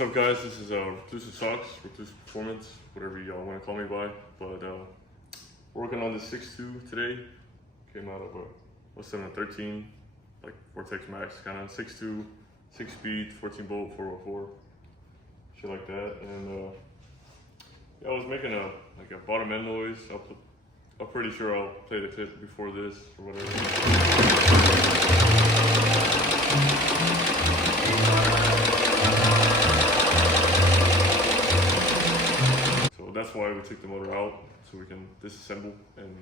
What's up, guys? This is Reclusive Socks, Reclusive Performance, whatever y'all want to call me by. But working on the 6.2 today. Came out of a 0713, like Vortex Max, kind of 6.2, 6-speed, 14 bolt, 404, shit like that. And yeah, I was making a bottom end noise. I'm pretty sure I'll play the clip before this or whatever. So that's why we took the motor out, so we can disassemble and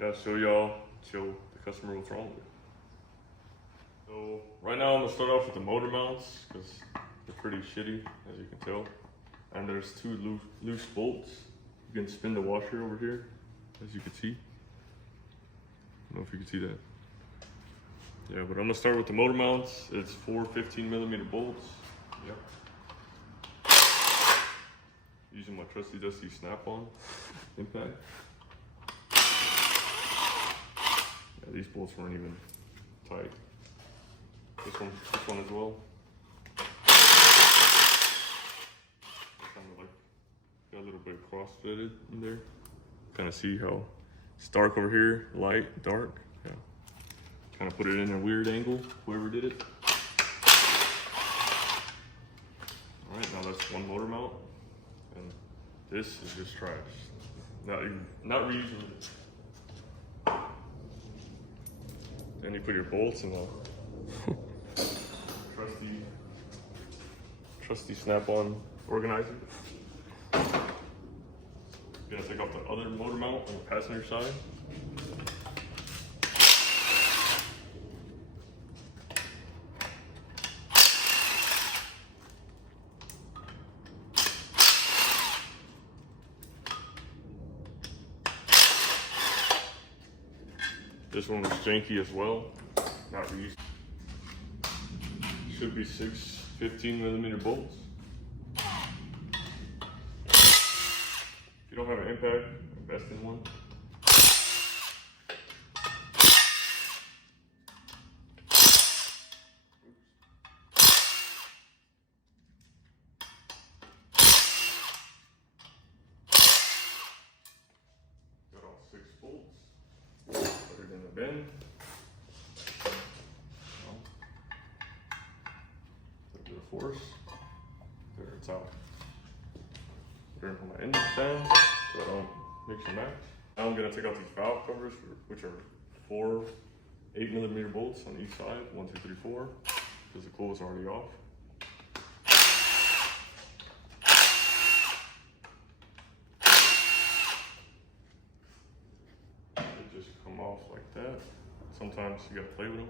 yeah, show the customer what's wrong with it. So right now I'm gonna start off with the motor mounts because they're pretty shitty, as you can tell. And there's two loose bolts. You can spin the washer over here, as you can see. I don't know if you can see that. Yeah, but I'm gonna start with the motor mounts. It's 4 15mm bolts. Yep. Using my trusty dusty snap-on impact. Yeah, these bolts weren't even tight. This one as well. Kind of like got a little bit cross-fitted in there. Kind of see how it's dark over here, light, dark. Yeah. Kind of put it in a weird angle, whoever did it. All right, now that's one motor mount. And this is just trash. Not reusable. Then you put your bolts in the trusty snap-on organizer. You're gonna take off the other motor mount on the passenger side. This one was janky as well, not reused. Should be 6 15mm bolts. If you don't have an impact, invest in one. Got all 6 bolts. Put it in the bin. A little bit of force. There, it's out. Put it in my engine stand so I don't mix and match. Now I'm going to take out these valve covers, which are 4 8mm bolts on each side. 1, 2, 3, 4. Because the coil is already off. They just come off like that. Sometimes you gotta play with them.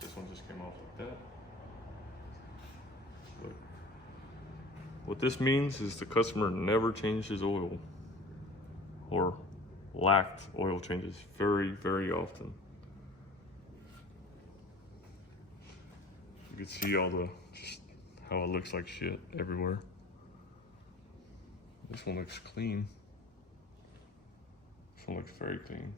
This one just came off like that. But what this means is the customer never changed his oil, or lacked oil changes very, very often. You can see just how it looks like shit everywhere. This one looks clean. This one looks very clean.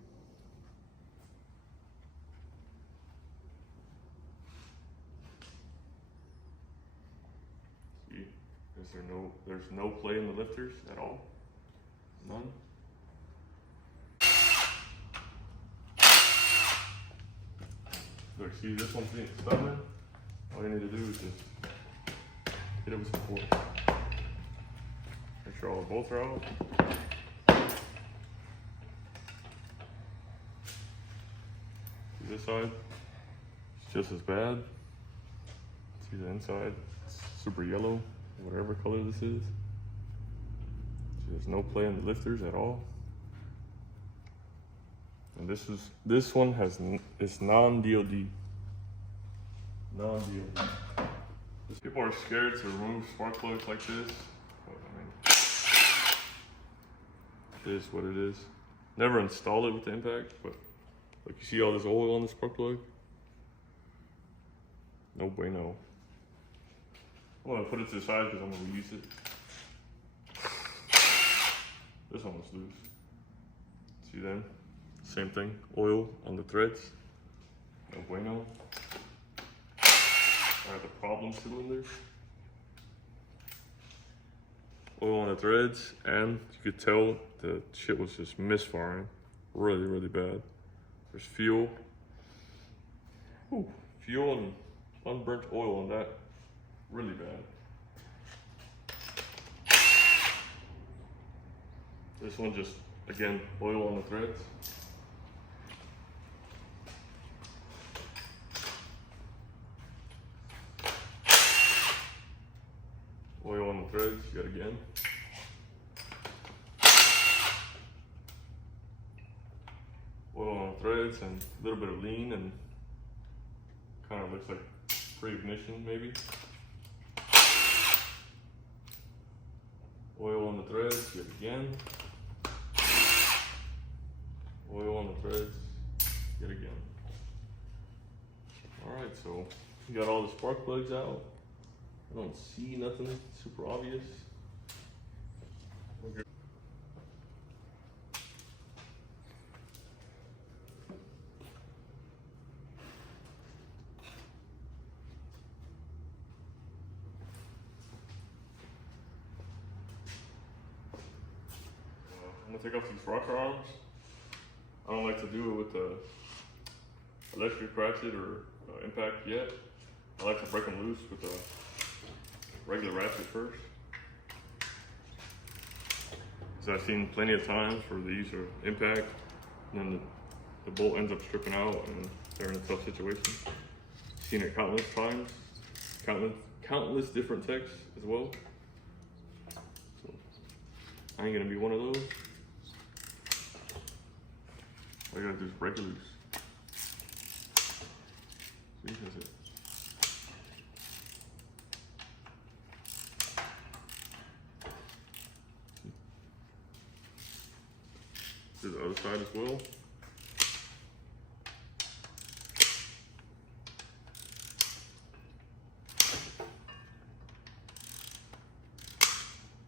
See, there's no play in the lifters at all. None. Look, see, this one's being stubborn. All you need to do is just hit it with some force. Make sure all the bolts are out. See this side? It's just as bad. See the inside? It's super yellow, whatever color this is. See, there's no play in the lifters at all. And this one is non-DOD. Non-DOD. People are scared to remove spark plugs like this. But I mean, it is what it is. Never install it with the impact, but like you see all this oil on the spark plug. No bueno. I'm gonna put it to the side because I'm gonna reuse it. This one was loose. See them? Same thing. Oil on the threads. No bueno. I have the problem cylinder. oil on the threads, and you could tell the shit was just misfiring really, really bad. There's fuel. Ooh, fuel and unburnt oil on that, really bad. This one just, again, oil on the threads. Oil on the threads yet again. Oil on the threads and a little bit of lean, and kind of looks like pre-ignition maybe. Oil on the threads yet again. Oil on the threads yet again. Alright, so we got all the spark plugs out. I don't see nothing super obvious. Okay. I'm gonna take off these rocker arms. I don't like to do it with the electric ratchet or impact yet. I like to break them loose with the regular ratchet first. Because I've seen plenty of times where they use an impact and then the bolt ends up stripping out and they're in a tough situation. Seen it countless times, countless different techs as well. So I ain't gonna be one of those. All I gotta do is break it loose. See, that's it. Do the other side as well.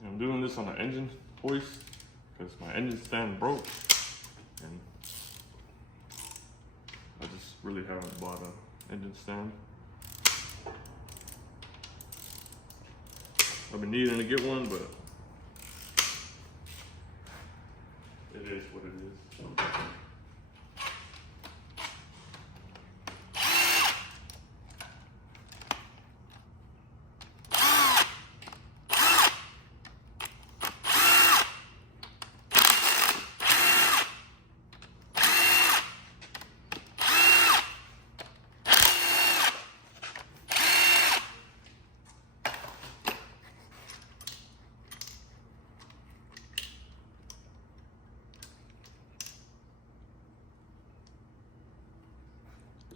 And I'm doing this on an engine hoist because my engine stand broke, and I just really haven't bought an engine stand. I've been needing to get one, but it is what it is.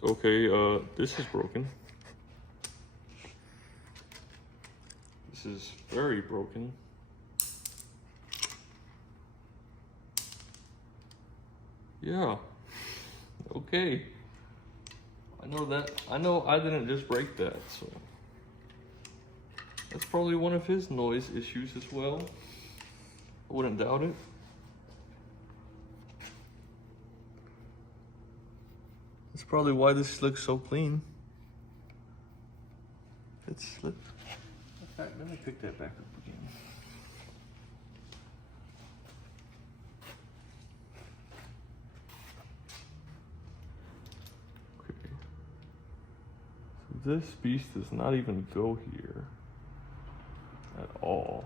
Okay, this is broken. This is very broken. Yeah, okay. I know that, I know I didn't just break that, so. That's probably one of his noise issues as well. I wouldn't doubt it. That's probably why this looks so clean. It's slipped. In fact, let me pick that back up again. Okay. So this beast does not even go here at all.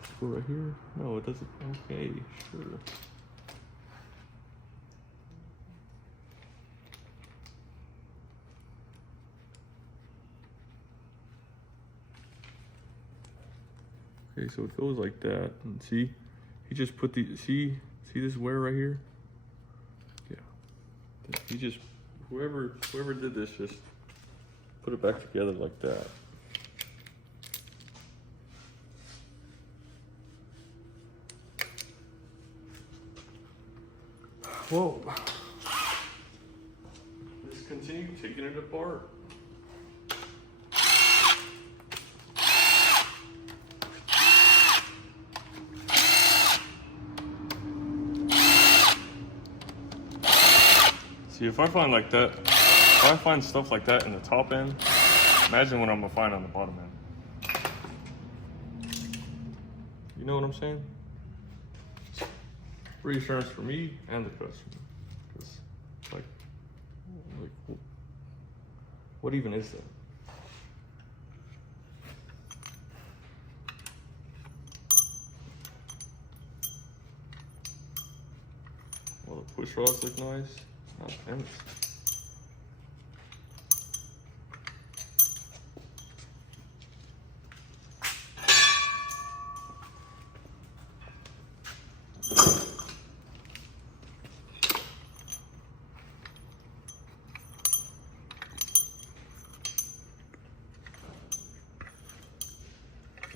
Does it go right here? No, it doesn't. Okay, sure. Okay, so it goes like that, and see, he just put the, see this wear right here? Yeah, he just, whoever did this just put it back together like that. Whoa, let's continue taking it apart. See, if I find like that, if I find stuff like that in the top end, imagine what I'm gonna find on the bottom end. You know what I'm saying? Reassurance for me and the customer. Because, like, what even is that? Well, the push rods look nice. Not pins.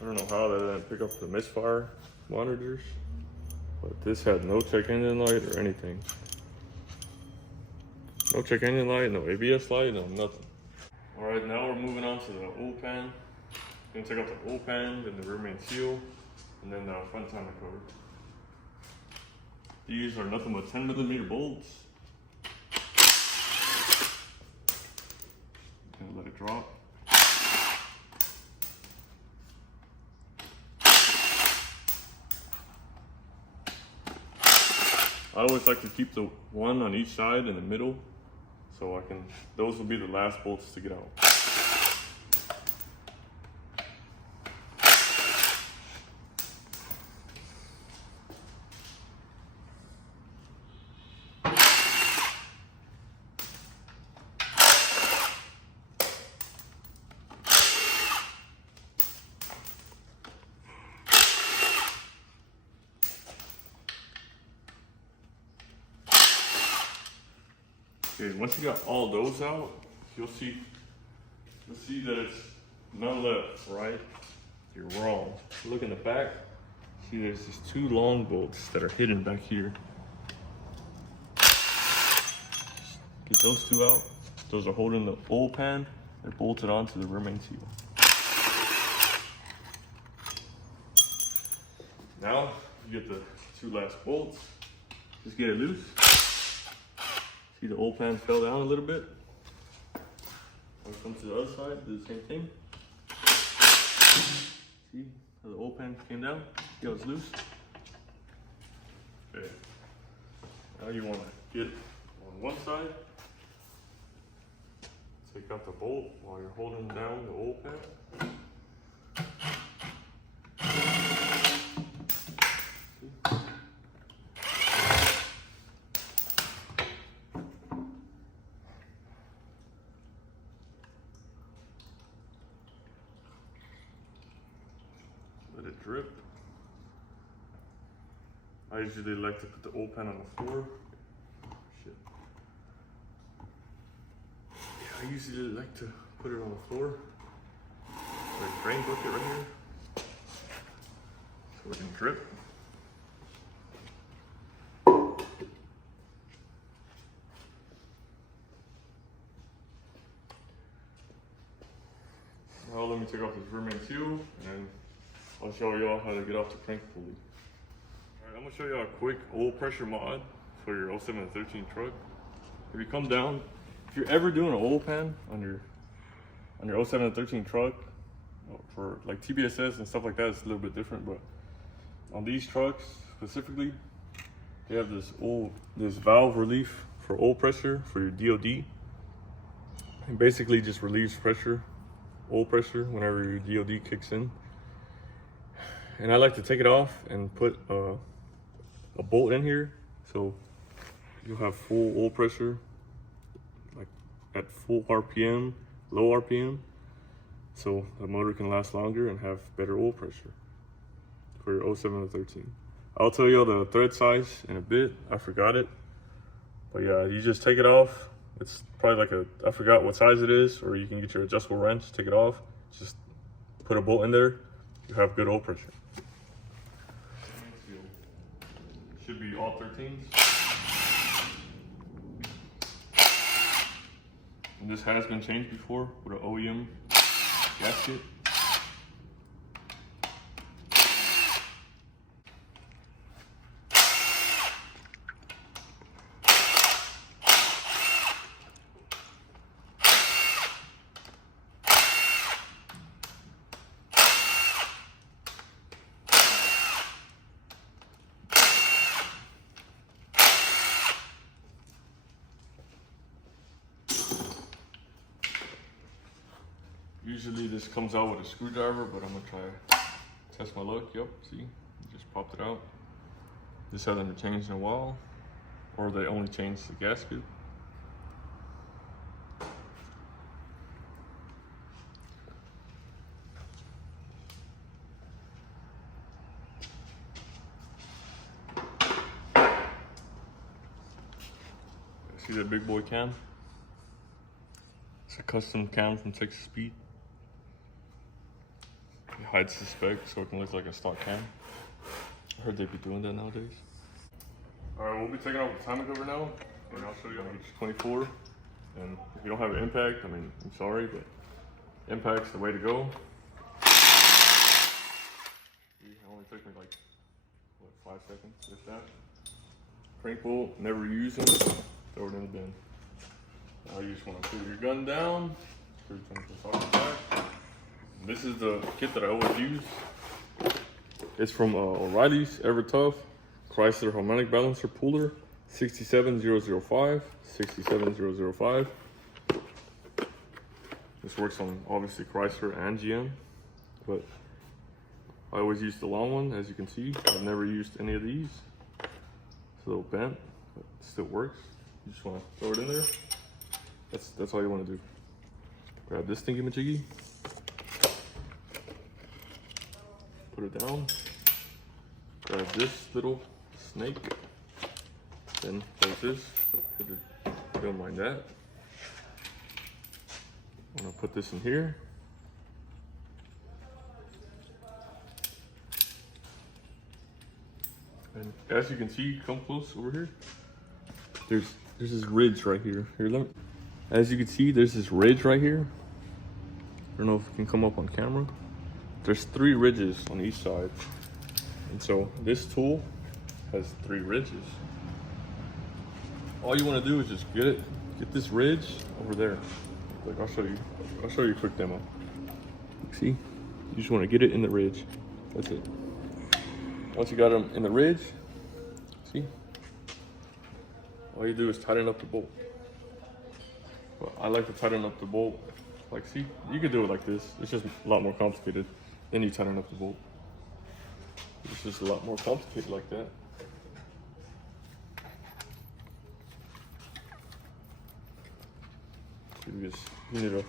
I don't know how they didn't pick up the misfire monitors, but this had no check engine light or anything. No check engine light, no ABS light, no nothing. All right, now we're moving on to the oil pan. Gonna take out the oil pan, then the rear main seal, and then the front timing cover. These are nothing but 10mm bolts. Gonna let it drop. I always like to keep the one on each side in the middle, so those will be the last bolts to get out. Okay, once you got all those out, you'll see that it's none left, right? You're wrong. Look in the back, see there's these two long bolts that are hidden back here. Get those two out. Those are holding the oil pan. They're bolted onto the rear main seal. Now, you get the two last bolts. Just get it loose. See the oil pan fell down a little bit. I'll come to the other side, do the same thing. See how the oil pan came down? See how it's loose? Okay. Now you want to get on one side. Take out the bolt while you're holding down the oil pan. Let it drip. I usually like to put the oil pan on the floor. Shit. Yeah, I usually like to put it on the floor. Like a drain bucket right here. So it can drip. Now let me take off this rear main seal and I'll show y'all how to get off the crank pulley. Alright, I'm gonna show y'all a quick oil pressure mod for your 07 and 13 truck. If you come down, if you're ever doing an oil pan on your 07 and 13 truck, for like TBSS and stuff like that, it's a little bit different, but on these trucks specifically, they have this valve relief for oil pressure for your DOD. It basically just relieves oil pressure whenever your DOD kicks in. And I like to take it off and put a bolt in here, so you'll have full oil pressure, like at full RPM, low RPM, so the motor can last longer and have better oil pressure for your 07 and 13. I'll tell you the thread size in a bit. I forgot it, but yeah, you just take it off. It's probably like I forgot what size it is, or you can get your adjustable wrench, take it off, just put a bolt in there, you have good oil pressure. Should be all 13s. And this has been changed before with an OEM gasket. Usually this comes out with a screwdriver, but I'm gonna try test my luck. Yep, see, just popped it out. This hasn't been changed in a while, or they only changed the gasket. See that big boy cam? It's a custom cam from Texas Speed. It hides the spec so it can look like a stock cam. I heard they'd be doing that nowadays. Alright, we'll be taking off the timing cover now, and I'll show you on each 24. And if you don't have an impact, I mean, I'm sorry, but impact's the way to go. It only took me like, what, 5 seconds, if that. Crank bolt, never use them, throw it in the bin. Now you just want to put your gun down, screw the back. This is the kit that I always use. It's from O'Reilly's Ever Tough Chrysler Harmonic Balancer Puller 67005. 67005. This works on obviously Chrysler and GM, but I always use the long one. As you can see, I've never used any of these. It's a little bent, but it still works. You just want to throw it in there. That's all you want to do. Grab this thingy majiggy, put it down, grab this little snake, then close this, don't mind that. I'm gonna put this in here. And as you can see, come close over here. There's this ridge right here. As you can see, there's this ridge right here. I don't know if it can come up on camera. There's 3 ridges on each side. And so this tool has 3 ridges. All you want to do is just get this ridge over there. Like I'll show you a quick demo. See? You just want to get it in the ridge. That's it. Once you got them in the ridge, see? All you do is tighten up the bolt. Well, I like to tighten up the bolt. Like, see, you could do it like this. It's just a lot more complicated. Then you tighten up the bolt. It's just a lot more complicated like that. You need to.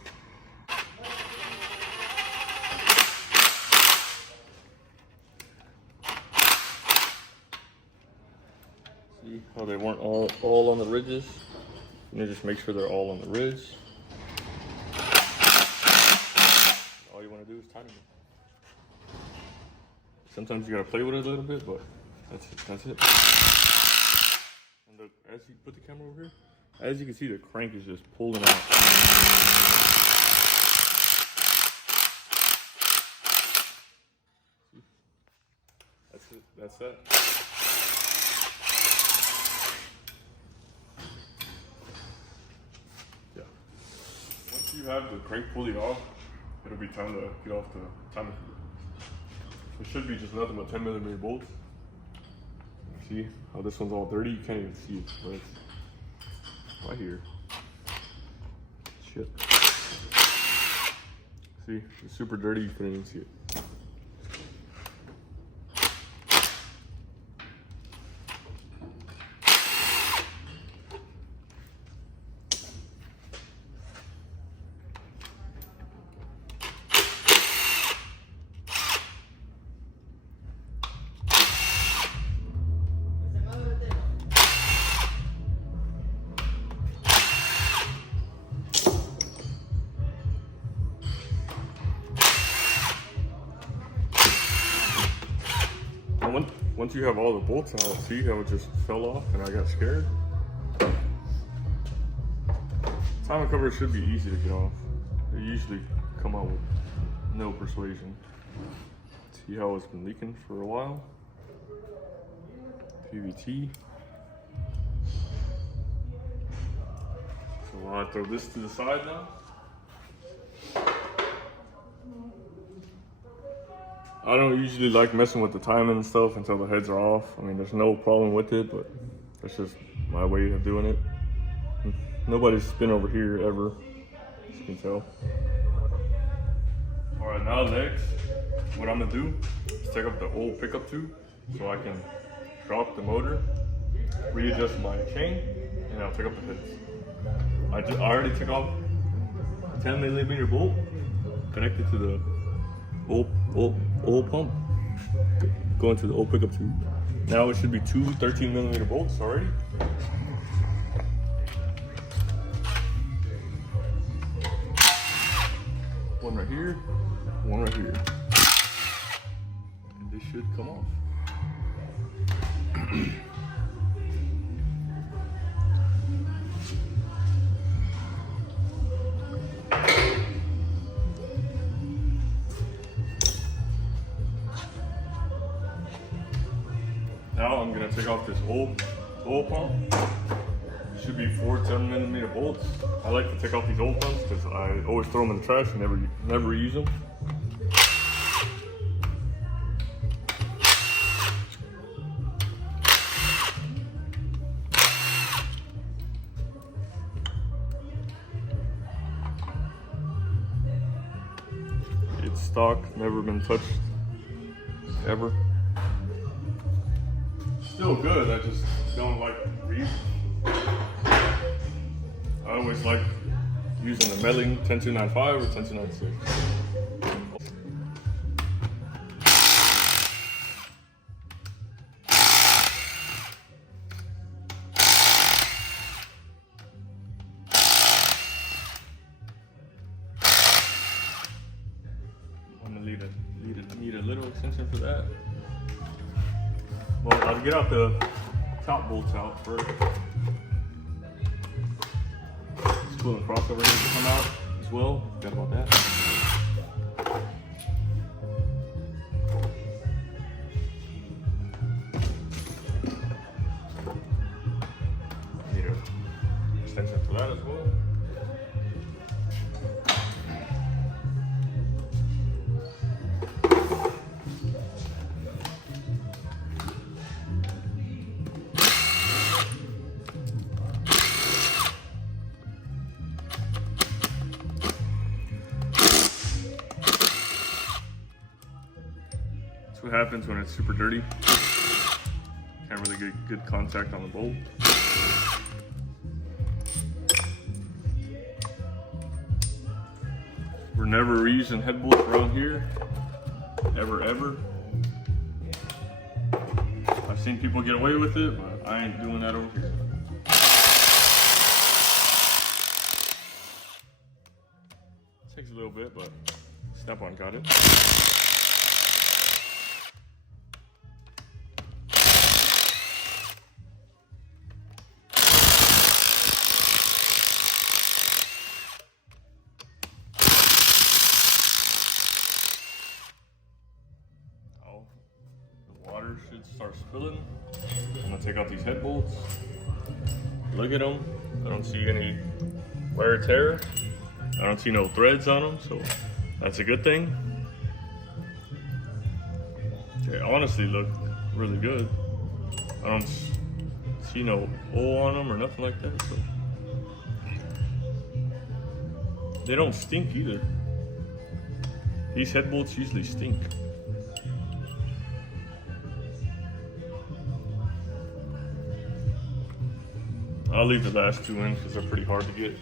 See how they weren't all on the ridges? You just make sure they're all on the ridge. All you want to do is tighten it. Sometimes you gotta play with it a little bit, but that's it. And as you put the camera over here, as you can see, the crank is just pulling out. That's it. That's that. Yeah. Once you have the crank pulley off, it'll be time to get off the timer. It should be just nothing but 10mm bolts. See how this one's all dirty? You can't even see it, but it's right here. Shit. See, it's super dirty, you couldn't even see it. Once you have all the bolts out, see how it just fell off and I got scared? Timing covers should be easy to get off. They usually come out with no persuasion. See how it's been leaking for a while? PVT. So I'll throw this to the side now. I don't usually like messing with the timing and stuff until the heads are off. I mean, there's no problem with it, but that's just my way of doing it. Nobody's been over here ever, as you can tell. Now next, what I'm gonna do is take up the old pickup tube so I can drop the motor, readjust my chain, and I'll take up the heads. I already took off 10mm bolt connected to the old pump going to the old pickup tube. Now it should be two 13mm bolts already. One right here, one right here. And they should come off. Now I'm gonna take off this old pump. Should be 4 10mm bolts. I like to take off these old pumps because I always throw them in the trash and never use them. It's stock, never been touched, ever. Still good, I just don't like reuse. I always like using the Melling 10295 or 10296. I'm gonna need a little extension for that. Well, I'll get out the top bolts out first. Cool, and crossover needs to come out as well. Forgot about that. Need an extension for that as well. That's what happens when it's super dirty. Can't really get good contact on the bolt. We're never reusing head bolts around here. Ever. I've seen people get away with it, but I ain't doing that over here. Takes a little bit, but Snap-on got it. Should start spilling. I'm gonna take out these head bolts. Look at them. I don't see any wear or tear. I don't see no threads on them, so that's a good thing. They honestly look really good. I don't see no oil on them or nothing like that, so they don't stink either. These head bolts usually stink. I'll leave the last two in because they're pretty hard to get.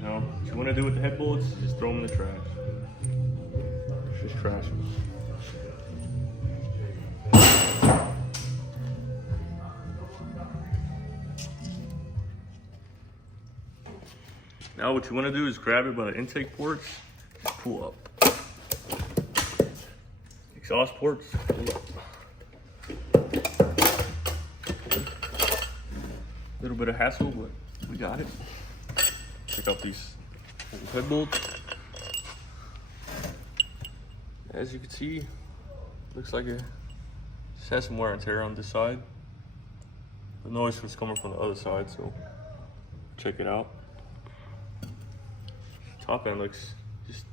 Now, what you want to do with the head bolts is just throw them in the trash. Just trash them. Now what you want to do is grab it by the intake ports, just pull up. Exhaust ports, pull up. A little bit of hassle, but we got it. Check out these head bolts. As you can see, looks like it just has some wear and tear on this side. The noise was coming from the other side, so check it out. Top end looks just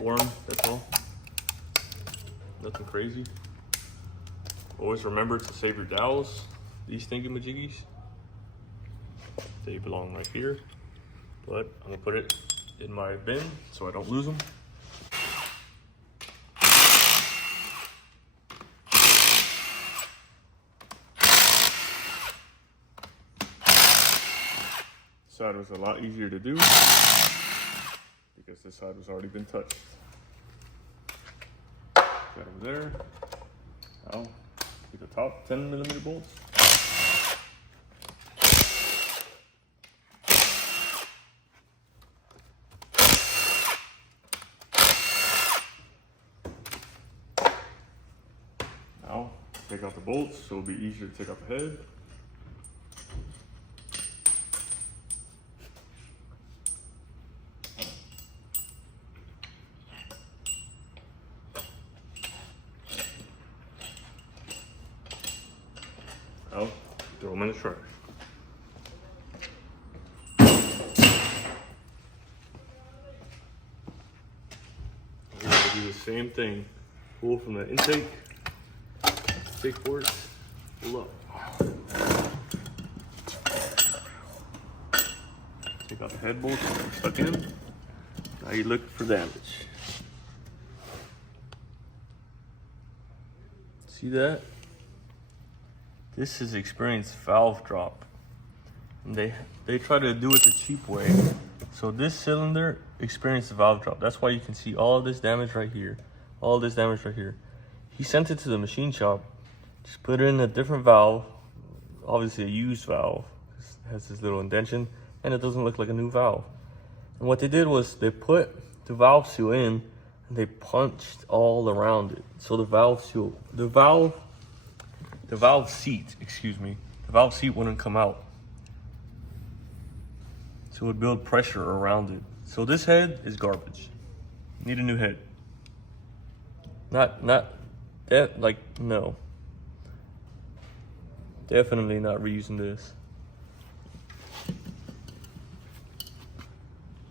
worn, that's all. Nothing crazy. Always remember to save your dowels, these thingamajiggies. They belong right here, but I'm gonna put it in my bin so I don't lose them. side was a lot easier to do because this side was already been touched. Got over there. Now, get the top 10mm bolts. Now, take out the bolts so it'll be easier to take out the head. Now, throw them in the trash. We're going to do the same thing. Pull from the intake, take forward, pull up. Take out the head bolts that are stuck in. Now you look for damage. See that? This is experienced valve drop. And they try to do it the cheap way. So this cylinder experienced a valve drop. That's why you can see all of this damage right here. All this damage right here. He sent it to the machine shop. Just put in a different valve. Obviously a used valve. It has this little indentation. And it doesn't look like a new valve. And what they did was they put the valve seal in. And they punched all around it. So the valve seal, the valve seat, excuse me, the valve seat wouldn't come out. So it would build pressure around it. So this head is garbage. Need a new head. Not that, like, no. Definitely not reusing this.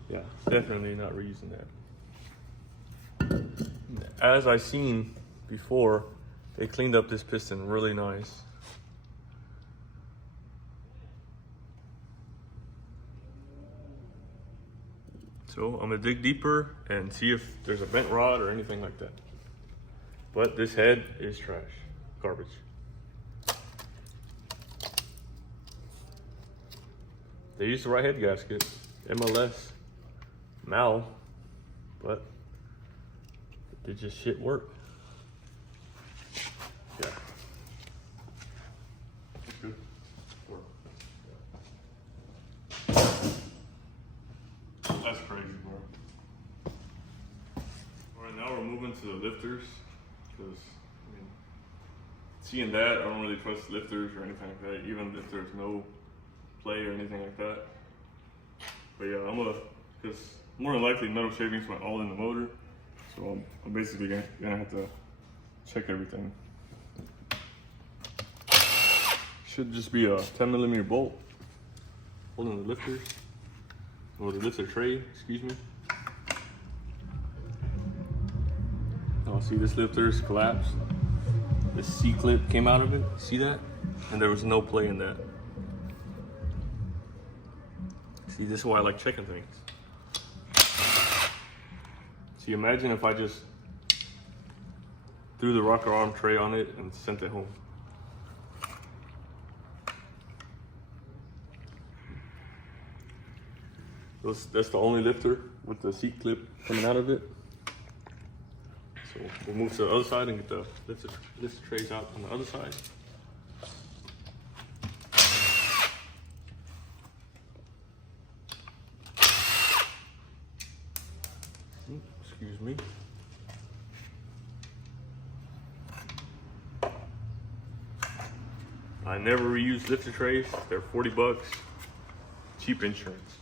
Yeah, definitely not reusing that. As I seen before, they cleaned up this piston really nice. So I'm gonna dig deeper and see if there's a bent rod or anything like that. But this head is trash, garbage. They used the right head gasket, MLS, Mal, but did just shit work? Yeah. Good. That's crazy, bro. Alright, now we're moving to the lifters, because I mean, seeing that, I don't really trust lifters or anything like that, even if there's no play or anything like that. But yeah, because more than likely metal shavings went all in the motor, so I'm basically gonna have to check everything. Should just be a 10mm bolt holding the lifters, or the lifter tray, excuse me. Oh, see, this lifter's collapsed. The C-clip came out of it, see that? And there was no play in that. See, this is why I like checking things. See, imagine if I just threw the rocker arm tray on it and sent it home. That's the only lifter with the seat clip coming out of it. So we'll move to the other side and get the lifter trays out on the other side. Excuse me. I never reuse lifter trays. They're 40 bucks. Cheap insurance.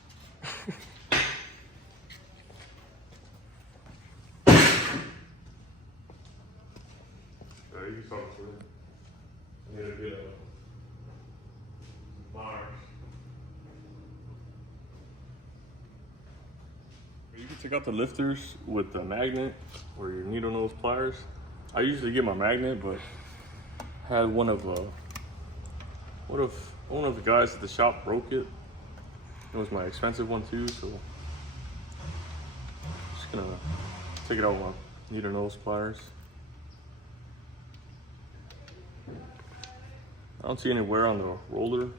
You can talk to it. I need a bit of Mars. You can take out the lifters with the magnet or your needle nose pliers. I usually get my magnet, but I had one of the guys at the shop broke it. It was my expensive one too, so I'm just gonna take it out with my needle nose pliers. I don't see any wear on the roller.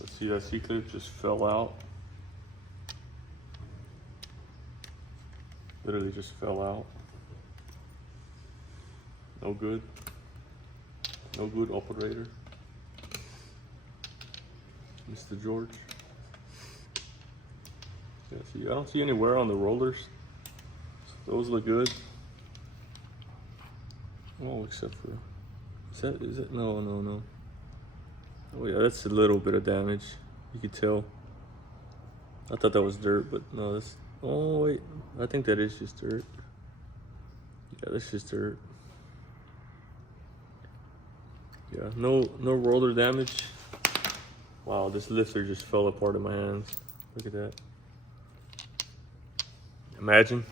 Let's see, that C-clip just fell out. Literally just fell out. No good. No good, operator. Mr. George. Yeah, see, I don't see any wear on the rollers. Those look good. Oh, except for, is it? No. Oh yeah, that's a little bit of damage. You could tell. I thought that was dirt, but no, that's, oh wait, I think that is just dirt. Yeah, that's just dirt. Yeah, no roller damage. Wow, this lifter just fell apart in my hands. Look at that. Imagine.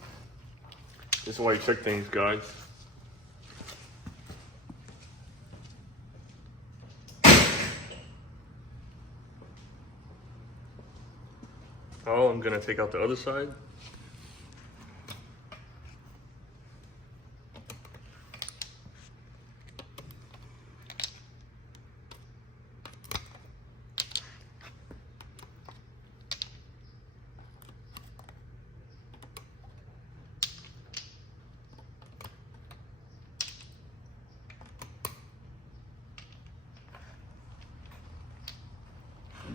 This is why you check things, guys. Oh, I'm gonna take out the other side.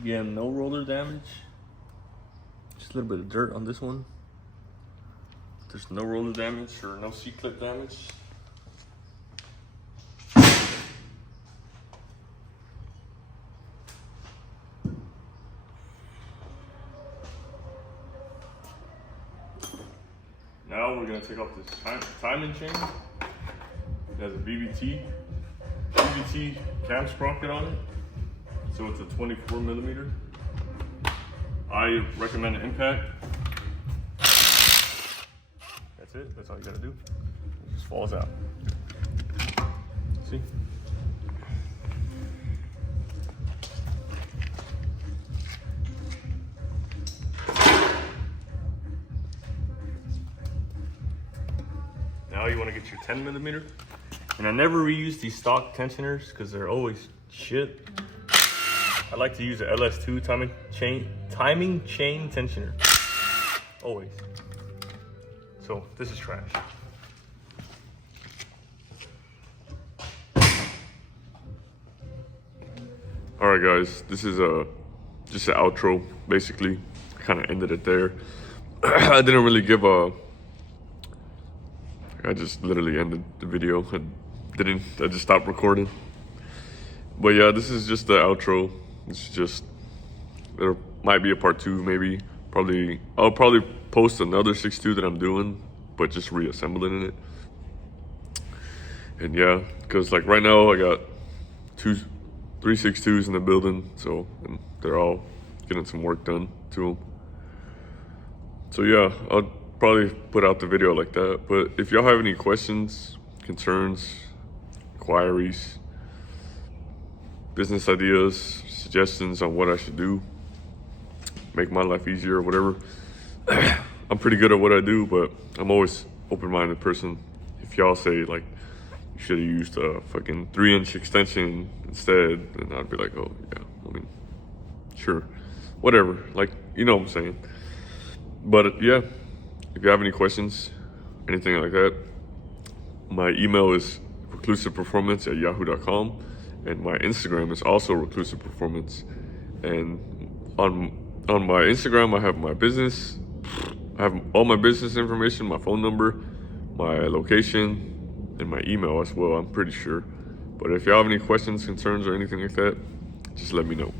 Again, no roller damage. Just a little bit of dirt on this one. There's no roller damage or no C-clip damage. Now we're gonna take off this timing chain. It has a BBT cam sprocket on it. So it's a 24 millimeter. I recommend an impact. That's it, that's all you gotta do. It just falls out. See? Now you wanna get your 10 millimeter. And I never reuse these stock tensioners because they're always shit. I like to use the LS2 timing chain tensioner. Always. So this is trash. All right, guys, this is just an outro. Basically, kind of ended it there. I didn't really give a. I just literally ended the video. I just stopped recording. But yeah, this is just the outro. It's just, there might be a part 2, maybe. I'll probably post another 6.2 that I'm doing, but just reassembling it. And yeah, because like right now I got 3 6.2s in the building, so and they're all getting some work done to them. So yeah, I'll probably put out the video like that. But if y'all have any questions, concerns, inquiries, business ideas, suggestions on what I should do, make my life easier or whatever. I'm pretty good at what I do, but I'm always open-minded person. If y'all say like, you should have used a fucking 3-inch extension instead, then I'd be like, oh yeah, I mean, sure, whatever, like, you know what I'm saying. But yeah, if you have any questions, anything like that, my email is reclusiveperformance@yahoo.com. And my Instagram is also reclusiveperformance. And on my Instagram, I have my business. I have all my business information, my phone number, my location, and my email as well, I'm pretty sure. But if y'all have any questions, concerns, or anything like that, just let me know.